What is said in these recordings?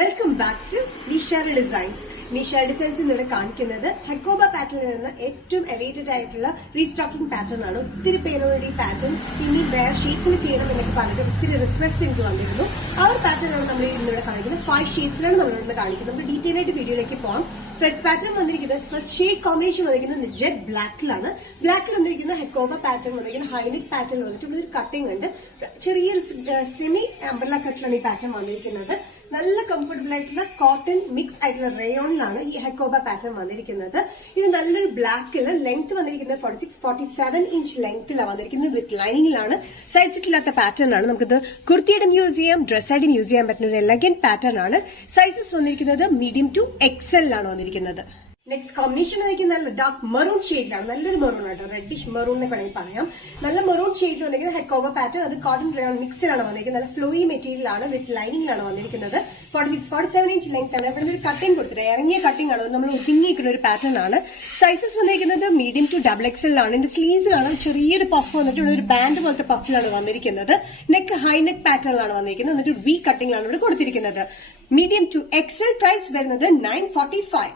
Welcome back to Nishara designs. Nishara designs ഇവിടെ കാണിക്കുന്നത് ഹെക്കോബ പാറ്റേണിൽ നിന്ന് ഏറ്റവും എവേറ്റഡ് ആയിട്ടുള്ള റീസ്റ്റോക്കിംഗ് പാറ്റേൺ ആണ്. ഒത്തിരി പേരോട് ഈ പാറ്റേൺ ഇനി വേറെ ഷീറ്റ്സിൽ ചെയ്യണം എന്നൊക്കെ പറഞ്ഞിട്ട് ഒത്തിരി റിക്വസ്റ്റ് എനിക്ക് വന്നിരുന്നു. ആ ഒരു പാറ്റേൺ ആണ് നമ്മൾ ഇന്നിവിടെ കാണിക്കുന്നത്. 5 ഷീറ്റ്സിലാണ് നമ്മൾ ഇന്ന് കാണിക്കുന്നത്. നമുക്ക് ഡീറ്റെയിൽ ആയിട്ട് വീഡിയോയിലേക്ക് പോകാം. ഫസ്റ്റ് പാറ്റേൺ വന്നിരിക്കുന്നത് ഫസ്റ്റ് ഷെയ്ഡ് കോമ്പിനേഷൻ വന്നിരിക്കുന്നത് ജെറ്റ് ബ്ലാക്കിലാണ്. ബ്ലാക്കിൽ വന്നിരിക്കുന്ന ഹെക്കോബ പാറ്റേൺ വന്നിരിക്കുന്ന ഹൈനിക് പാറ്റേൺ വന്നിട്ടുള്ള ഒരു കട്ടിംഗ് ഉണ്ട്. ചെറിയൊരു സെമി അംബ്രല കട്ടിലാണ് ഈ പാറ്റേൺ വന്നിരിക്കുന്നത്. നല്ല കംഫർട്ടബിൾ ആയിട്ടുള്ള കോട്ടൺ മിക്സ് ആയിട്ടുള്ള റയോണിലാണ് ഈ ഹെക്കോബ പാറ്റേൺ വന്നിരിക്കുന്നത്. ഇത് നല്ലൊരു ബ്ലാക്കില് ലെങ്ത് വന്നിരിക്കുന്നത് 46-47 ഇഞ്ച് ലെങ്ത്തിലാണ് വന്നിരിക്കുന്നത്. വിത്ത് ലൈനിങ്ങിലാണ്. സൈസിട്ടില്ലാത്ത പാറ്റേൺ ആണ്. നമുക്കിത് കുർത്തിയായിട്ടും യൂസ് ചെയ്യാം, ഡ്രസ്സായിട്ടും യൂസ് ചെയ്യാൻ പറ്റുന്ന ഒരു എലഗന്റ് പാറ്റേൺ ആണ്. സൈസസ് വന്നിരിക്കുന്നത് മീഡിയം ടു എക്സൽ ആണ് വന്നിരിക്കുന്നത്. നെക്സ്റ്റ് കോമ്പിനേഷൻ വന്നിരിക്കുന്നത് നല്ല ഡാർക്ക് മെറൂൺ ഷെയ്ഡിലാണ്. നല്ലൊരു മെറൂൺ ആട്ടോ, റെഡിഷ് മെറൂൺ എന്ന് വേണമെങ്കിൽ പറയാം. നല്ല മെറൂൺ ഷെയ്ഡിൽ വന്നിരിക്കുന്നത് ഹെക്കോബ പാറ്റേൺ. അത് കോട്ടൺ റയോൺ മിക്സിലാണ് വന്നിരിക്കുന്നത്. നല്ല ഫ്ലോയി മെറ്റീരിയലാണ്. വിത്ത് ലൈനിങ്ങിലാണ് വന്നിരിക്കുന്നത്. 46-47 ഇഞ്ച് ലെങ്ത് ആണ്. ഇവിടെ ഒരു കട്ടിംഗ് കൊടുത്തിട്ട് ഇറങ്ങിയ കട്ടിംഗ് ആണ്. നമ്മൾ ഒതുങ്ങിയിരിക്കുന്ന ഒരു പാറ്റേൺ ആണ്. സൈസസ് വന്നിരിക്കുന്നത് മീഡിയം ടു ഡബിൾ എക്സൽ ആണ്. ഇതിന്റെ സ്ലീവ്സ് കാണാം, ചെറിയൊരു പഫ് വന്നിട്ടുള്ള ഒരു ബാൻഡ് പോലത്തെ പഫിലാണ് വന്നിരിക്കുന്നത്. നെക്ക് ഹൈ നെക്ക് പാറ്റേണിലാണ് വന്നിരിക്കുന്നത്. എന്നിട്ട് വി കട്ടിംഗിലാണ് ഇവിടെ കൊടുത്തിരിക്കുന്നത്. മീഡിയം ടു എക്സൽ പ്രൈസ് വരുന്നത് 945.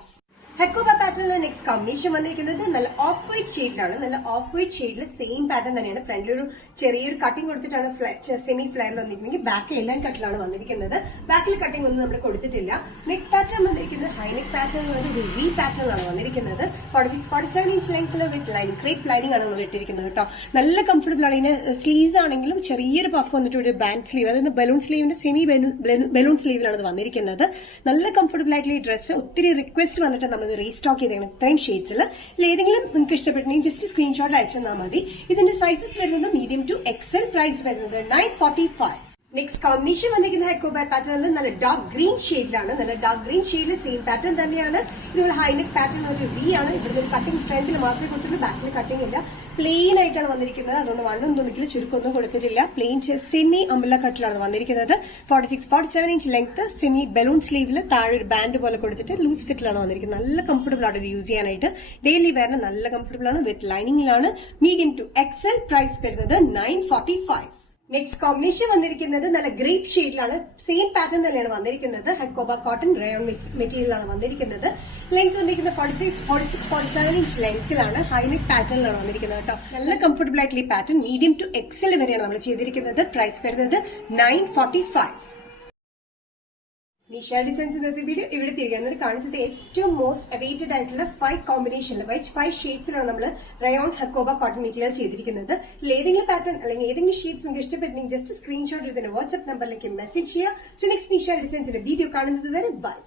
ഹെക്കോബ പാറ്റേണിലെ നെക്സ്റ്റ് കോമ്പിനേഷൻ വന്നിരിക്കുന്നത് നല്ല ഓഫ് വൈറ്റ് ഷെയ്ഡിലാണ്. നല്ല ഓഫ് വൈറ്റ് ഷെയ്ഡിൽ സെയിം പാറ്റേൺ തന്നെയാണ്. ഫ്രണ്ടിലൊരു ചെറിയൊരു കട്ടിംഗ് കൊടുത്തിട്ടാണ് സെമി ഫ്ലെയറിൽ വന്നിരിക്കുന്നത്. ബാക്ക് എല്ലാം കട്ടിലാണ് വന്നിരിക്കുന്നത്. ബാക്കിൽ കട്ടിംഗ് ഒന്നും നമ്മൾ കൊടുത്തിട്ടില്ല. നെക്ക് പാറ്റേൺ വന്നിരിക്കുന്നത് ഹൈ നെക്ക് പാറ്റേൺ ഒരു വി പാറ്റേണിലാണ് വന്നിരിക്കുന്നത്. 46-47 ഇഞ്ച് ലെങ്ത്തിൽ വിത്ത് ലൈനിങ് ക്രേപ്പ് ലൈനിങ് ആണ് നമ്മൾ ഇട്ടിരിക്കുന്നത് കേട്ടോ. നല്ല കംഫർട്ടബിൾ ആണ്. ഇതിന് സ്ലീവ്സ് ആണെങ്കിലും ചെറിയൊരു പഫ് വന്നിട്ട് ഒരു ബാൻഡ് സ്ലീവ്, അതായത് ബലൂൺ സ്ലീവിന്റെ സെമി ബലൂൺ സ്ലീവിലാണ് ഇത് വന്നിരിക്കുന്നത്. നല്ല കംഫർട്ടബിൾ ആയിട്ടുള്ള ഈ ഡ്രസ്സ് ഒത്തിരി റിക്വസ്റ്റ് വന്നിട്ട് നമ്മൾ റീസ്റ്റോക്ക് ചെയ്തേക്കണം. ഇത്രയും ഷെയ്ഡ്സിൽ ഏതെങ്കിലും നിങ്ങൾക്ക് ഇഷ്ടപ്പെട്ടിട്ടുണ്ടെങ്കിൽ ജസ്റ്റ് സ്ക്രീൻഷോട്ട് അയച്ചു തന്നാൽ മതി. ഇതിന്റെ സൈസസ് വരുന്നത് മീഡിയം ടു എക്സൽ, പ്രൈസ് വരുന്നത് 945. നെക്സ്റ്റ് കോമ്പിനേഷൻ വന്നിരിക്കുന്ന ഹെക്കോബ പാറ്റേണിൽ നല്ല ഡാർക്ക് ഗ്രീൻ ഷെയ്ഡിലാണ്. നല്ല ഡാർക്ക് ഗ്രീൻ ഷെയ്ഡിൽ സെയിം പാറ്റേൺ തന്നെയാണ്. ഇതുപോലെ ഹൈനെക്ക് പാറ്റേൺ ഒരു വി ആണ്. ഇവിടെ ഒരു കട്ടിംഗ് ഫ്രണ്ടിൽ മാത്രമേ കൊടുത്തിട്ടുള്ളൂ, ബാക്കിൽ കട്ടിംഗ് ഇല്ല. പ്ലെയിൻ ആയിട്ടാണ് വന്നിരിക്കുന്നത്. അതുകൊണ്ട് വണ്ണും തുണിക്കിൽ ചുരുക്കൊന്നും കൊടുത്തിട്ടില്ല. പ്ലെയിൻ സെമി അമ്പല കട്ടിലാണ് വന്നിരിക്കുന്നത്. 46-47 ഇഞ്ച് ലെങ്ത്, സെമി ബലൂൺ സ്ലീവിൽ താഴെ ഒരു ബാൻഡ് പോലെ കൊടുത്തിട്ട് ലൂസ് ഫിറ്റിലാണ് വന്നിരിക്കുന്നത്. നല്ല കംഫർട്ടബിൾ ആണ് ഇത് യൂസ് ചെയ്യാനായിട്ട്. ഡെയിലി വെയറിന് നല്ല കംഫർട്ടബിൾ ആണ്. വിത്ത് ലൈനിങ്ങിലാണ്. മീഡിയം ടു എക്സൽ, പ്രൈസ് വരുന്നത് 945. നെക്സ്റ്റ് കോമ്പിനേഷൻ വന്നിരിക്കുന്നത് നല്ല ഗ്രേപ്പ് ഷെയ്ഡിലാണ്. സെയിം പാറ്റേൺ തന്നെയാണ് വന്നിരിക്കുന്നത്. ഹെക്കോബ കോട്ടൺ റയോൺ മെറ്റീരിയലാണ് വന്നിരിക്കുന്നത്. ലെങ്ത് വന്നിരിക്കുന്നത് 46-47 ഇഞ്ച് ലെങ്ത്തിലാണ്. ഹൈനെക്ക് പാറ്റേണിലാണ് വന്നിരിക്കുന്നത് കേട്ടോ. നല്ല കംഫർട്ടബിൾ ആയിട്ടുള്ള ഈ പാറ്റേൺ മീഡിയം ടു എക്സൽ വരെയാണ് നമ്മൾ ചെയ്തിരിക്കുന്നത്. പ്രൈസ് വരുന്നത് 945. നിഷാര ഡിസൈൻസ് ഇന്നത്തെ വീഡിയോ ഇവിടെ തിരികെ കാണിച്ചത് ഏറ്റവും മോസ്റ്റ് അവൈറ്റഡ് ആയിട്ടുള്ള 5 കോമ്പിനേഷനിൽ 5 ഷെയ്ഡ്സിലാണ് നമ്മൾ റയോൺ ഹെക്കോബ കോട്ടൺ മെറ്റീരിയൽ ചെയ്തിരിക്കുന്നത്. ഏതെങ്കിലും പാറ്റേൺ അല്ലെങ്കിൽ ഏതെങ്കിലും ഷെയ്ഡ്സ് നിങ്ങൾക്ക് ഇഷ്ടപ്പെട്ടെങ്കിൽ ജസ്റ്റ് സ്ക്രീൻഷോട്ട് എടുത്തതിന് വാട്സ്ആപ്പ് നമ്പറിലേക്ക് മെസ്സേജ് ചെയ്യുക. സോ നെക്സ്റ്റ് നിഷാര ഡിസൈൻസിന്റെ വീഡിയോ കാണുന്നത് വരെ ബൈ.